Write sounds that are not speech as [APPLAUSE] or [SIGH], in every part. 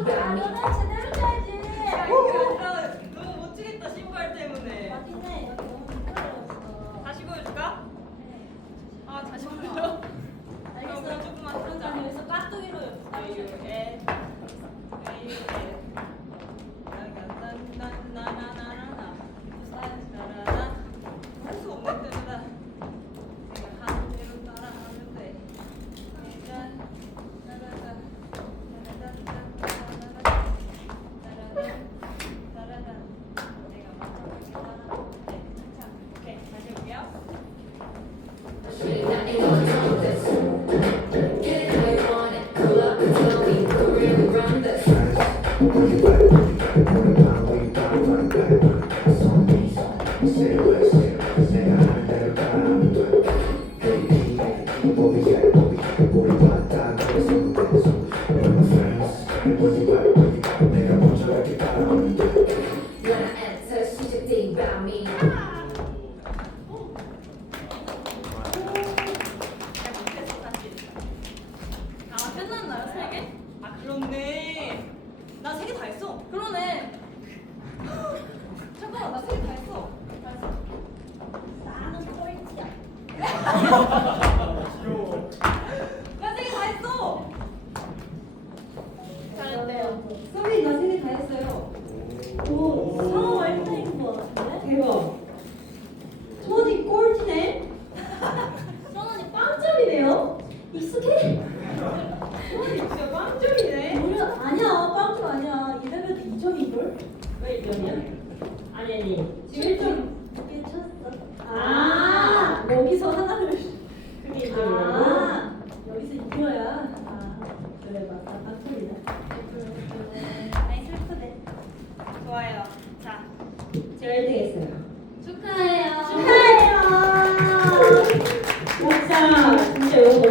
Tiga. 아 그렇네. 나 세 개 다 했어. 그러네. 잠깐만 나 세 개 다 했어. 다 했어. 나는 꼴찌야. [LAUGHS] 나 세 개 다 했어. 잘했네요. 소미 나 세개 다 했어요. 오 상어 1등인 것 같은데? 대박. 소원이 꼴찌네. 성원이 빵점이네요. 익숙해? 소원이 진짜 빵점이네. 우리 아니야 빵점 아니야. 이래봬도 2점인걸? 왜 2점이야? 아니 아니. 지금 1점. 괜찮았어. 아, 여기서 하나를. 그게 2점이라고? 아 여기서 이거야. 아 그래 맞다 빵점이다. 아이 슬프네. 좋아요. 자, 제가 1등 했어요. 축하해요. 축하해요. 진짜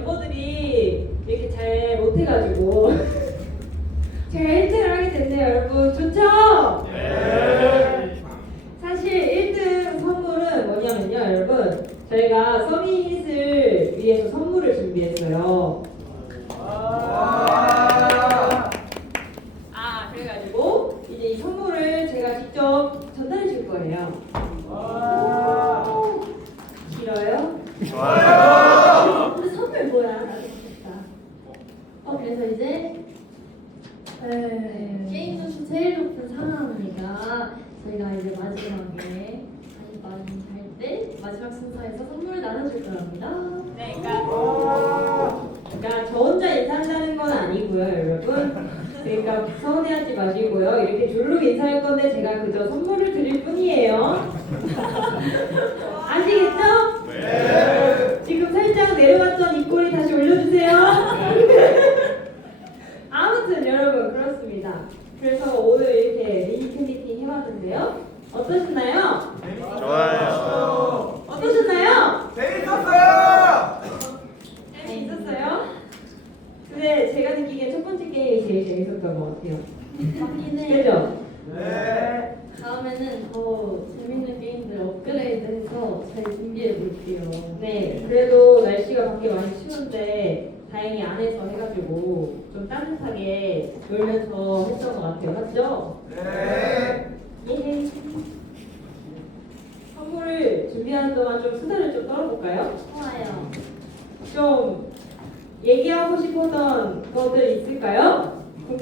멤버들이 이렇게 잘 못해가지고, [LAUGHS] 제가 1등을 하게 됐네요, 여러분. 좋죠? 사실 1등 선물은 뭐냐면요, 여러분. 저희가 서미닛을 위해서 선물을 준비했어요. 아, 그래가지고 이제 이 선물을 제가 직접 전달해 줄 거예요. 근데 선물 뭐야? 알겠다. 어 그래서 이제 에, 게임 점수 제일 높은 저희가 이제 마지막에 할때 마지막 순서에서 선물을 나눠줄 거랍니다. 네, 그러니까 그러니까 저 혼자 인사한다는 건 아니고요, 여러분. 그러니까 서운해하지 마시고요. 이렇게 줄로 인사할 건데 제가 그저 선물을 드릴 뿐이에요. [LAUGHS] 아시겠죠? 네. 지금 살짝 내려왔던 입꼬리 다시 올려주세요. 아무튼 여러분 그렇습니다. 그래서 오늘 이렇게 미니 팬미팅 해봤는데요. 어떠셨나요? 좋아요. 어떠셨나요? 재밌었어요. 재미있었어요? 근데 제가 느끼기엔 첫 번째 게임이 제일 재밌었던 것 같아요. 해. 그죠? 네. 다음에는 더 재밌는 게임들 업그레이드해서 잘 준비해 볼게요. 네, 그래도 날씨가 밖에 많이 추운데 다행히 안에서 해가지고 좀 따뜻하게 놀면서 했던 것 같아요. 맞죠? 네. 예. 선물을 준비하는 동안 좀 수다를 좀 떨어볼까요? 좋아요. 좀 얘기하고 싶었던 것들 있을까요? 뭐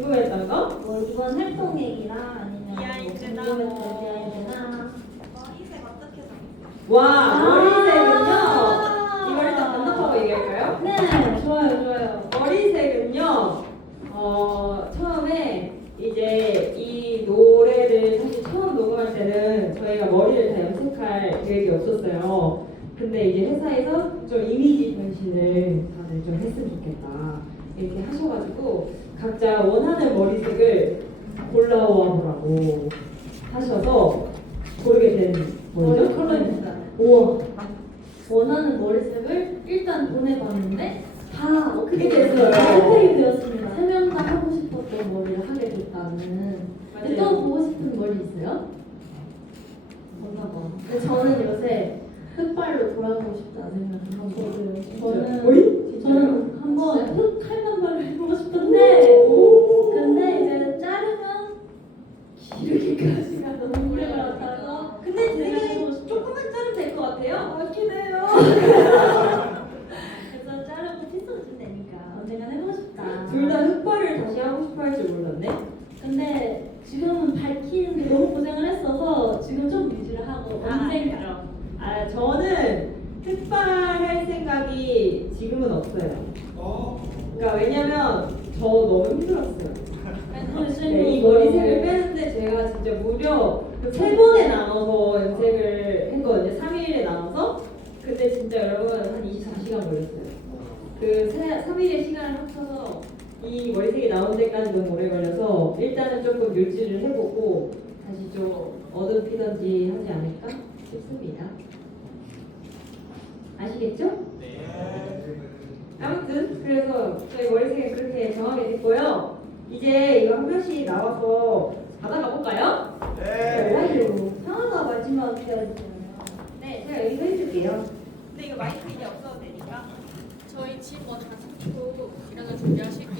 이번 활동 얘기랑 아니면 비하인드나 뭐 뭐. 궁금했던 비하인드나 머리색 어떻게 생겼어? 와, 아. 머리색은요? 이걸 일단 반납하고 얘기할까요? 네 좋아요 좋아요. 머리색은요, 어, 처음에 이제 이 노래를 사실 처음 녹음할 때는 저희가 머리를 다 염색할 계획이 없었어요. 근데 이제 회사에서 좀 이미지 변신을 다들 좀 했으면 좋겠다. 이렇게 하셔가지고 각자 원하는 머리색을 골라와 보라고 하셔서 고르게 된 머리 뭐죠? 컬러입니다. 우와. 원하는 머리색을 일단 보내봤는데 다 그게 됐어요. 선택이 되었습니다. 세 명 다 하고 싶었던 머리를 하게 됐다는. 근데. 또 보고 싶은 머리 있어요? 없나 봐. 근데 저는 요새 흑발로 돌아가고 싶다는 생각을 하고 저는 어이? 저는 한번 흑칼만발을 해보고 싶은데 근데 이제 자르면 기르기까지가 너무 오래 걸렸다고 근데 제 내가 생각에 해보고 싶어. 조금만 자르면 될 것 같아요. 맞긴 해요. 그래서 자르고 찢어주면 되니까 언젠간 해보고 싶다. 둘 다 흑발을 다시 하고 싶어 할 줄 몰랐네. 근데 지금은 밝히는 게 너무 고생을 했어서 지금 좀 유지를 하고 언젠가. 아 저는 흑발 할 생각이 지금은 없어요. 그러니까 왜냐면 저 너무 힘들었어요. 네, 이 머리색을 빼는데 제가 진짜 무려 세 번에 나눠서 염색을 했거든요. 3일에 나눠서. 근데 진짜 여러분 한 24시간 걸렸어요. 그 3일의 시간을 합쳐서 이 머리색이 나온 데까지 너무 오래 걸려서 일단은 조금 유지를 해보고 다시 좀 어둠 피던지 하지 않을까 싶습니다. 아시겠죠? 아무튼 그래서 저희 머리색은 그렇게 정하게 됐고요. 이제 이거 한 명씩 나와서 받아가 볼까요? 좋아요. 상아가 마지막 해야 되잖아요. 네, 제가 여기서 해줄게요. 근데 이거 마이크 이제 없어도 되니까. 저희 집뭐 다 시키고 일어나 준비하시고